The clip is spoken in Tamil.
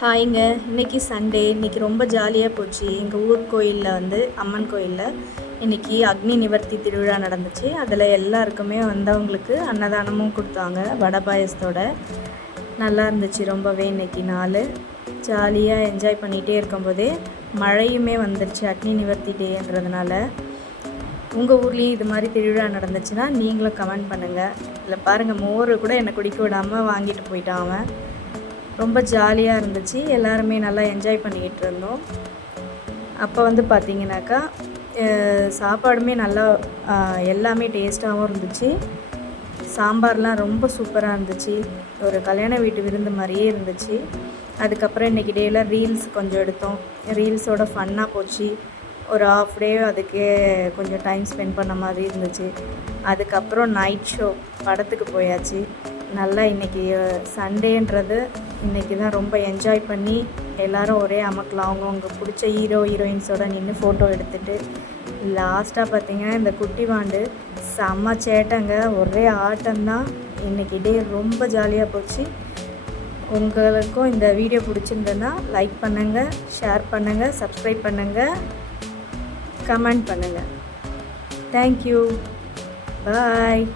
ஹாய்ங்க. இன்றைக்கி சண்டே. இன்றைக்கி ரொம்ப ஜாலியாக போச்சு. எங்கள் ஊர் கோயிலில் அம்மன் கோயிலில் இன்றைக்கி அக்னி நிவர்த்தி திருவிழா நடந்துச்சு. அதில் எல்லாருக்குமே வந்தவங்களுக்கு அன்னதானமும் கொடுத்தாங்க வடை பாயசத்தோட. நல்லா இருந்துச்சு ரொம்பவே. இன்றைக்கி நாள் ஜாலியாக என்ஜாய் பண்ணிகிட்டே இருக்கும்போதே மழையுமே வந்துருச்சு அக்னி நிவர்த்தி டேன்றதுனால. உங்கள் ஊர்லேயும் இது மாதிரி திருவிழா நடந்துச்சுன்னா நீங்களும் கமெண்ட் பண்ணுங்கள். இதில் பாருங்கள், மோர் கூட என்னை குடிக்க விடாமல் வாங்கிட்டு போயிட்டான் அவன். ரொம்ப ஜாலியாக இருந்துச்சு. எல்லாருமே நல்லா என்ஜாய் பண்ணிக்கிட்டு இருந்தோம். அப்போ பார்த்திங்கனாக்கா சாப்பாடுமே நல்லா எல்லாமே டேஸ்ட்டாகவும் இருந்துச்சு. சாம்பார்லாம் ரொம்ப சூப்பராக இருந்துச்சு. ஒரு கல்யாண வீட்டு விருந்து மாதிரியே இருந்துச்சு. அதுக்கப்புறம் இன்றைக்கி டேயில் ரீல்ஸ் கொஞ்சம் எடுத்தோம். ரீல்ஸோட ஃபன்னாக போச்சு. ஒரு ஆஃப் டே அதுக்கே கொஞ்சம் டைம் ஸ்பெண்ட் பண்ண மாதிரி இருந்துச்சு. அதுக்கப்புறம் நைட் ஷோ படத்துக்கு போயாச்சு. நல்லா இன்றைக்கி சண்டேன்றது இன்றைக்கி தான் ரொம்ப என்ஜாய் பண்ணி எல்லோரும் ஒரே அமக்கலாம் அவங்கவுங்க பிடிச்ச ஹீரோ ஹீரோயின்ஸோடு நின்று ஃபோட்டோ எடுத்துகிட்டு. லாஸ்ட்டாக பார்த்திங்கன்னா இந்த குட்டி வாண்டு செம்ம சேட்டைங்க, ஒரே ஆட்டம்தான். இன்றைக்கி டே ரொம்ப ஜாலியாக போச்சு. உங்களுக்கும் இந்த வீடியோ பிடிச்சிருந்ததுன்னா லைக் பண்ணுங்கள், ஷேர் பண்ணுங்கள், சப்ஸ்கிரைப் பண்ணுங்கள், கமெண்ட் பண்ணுங்கள். தேங்க்யூ. பாய்.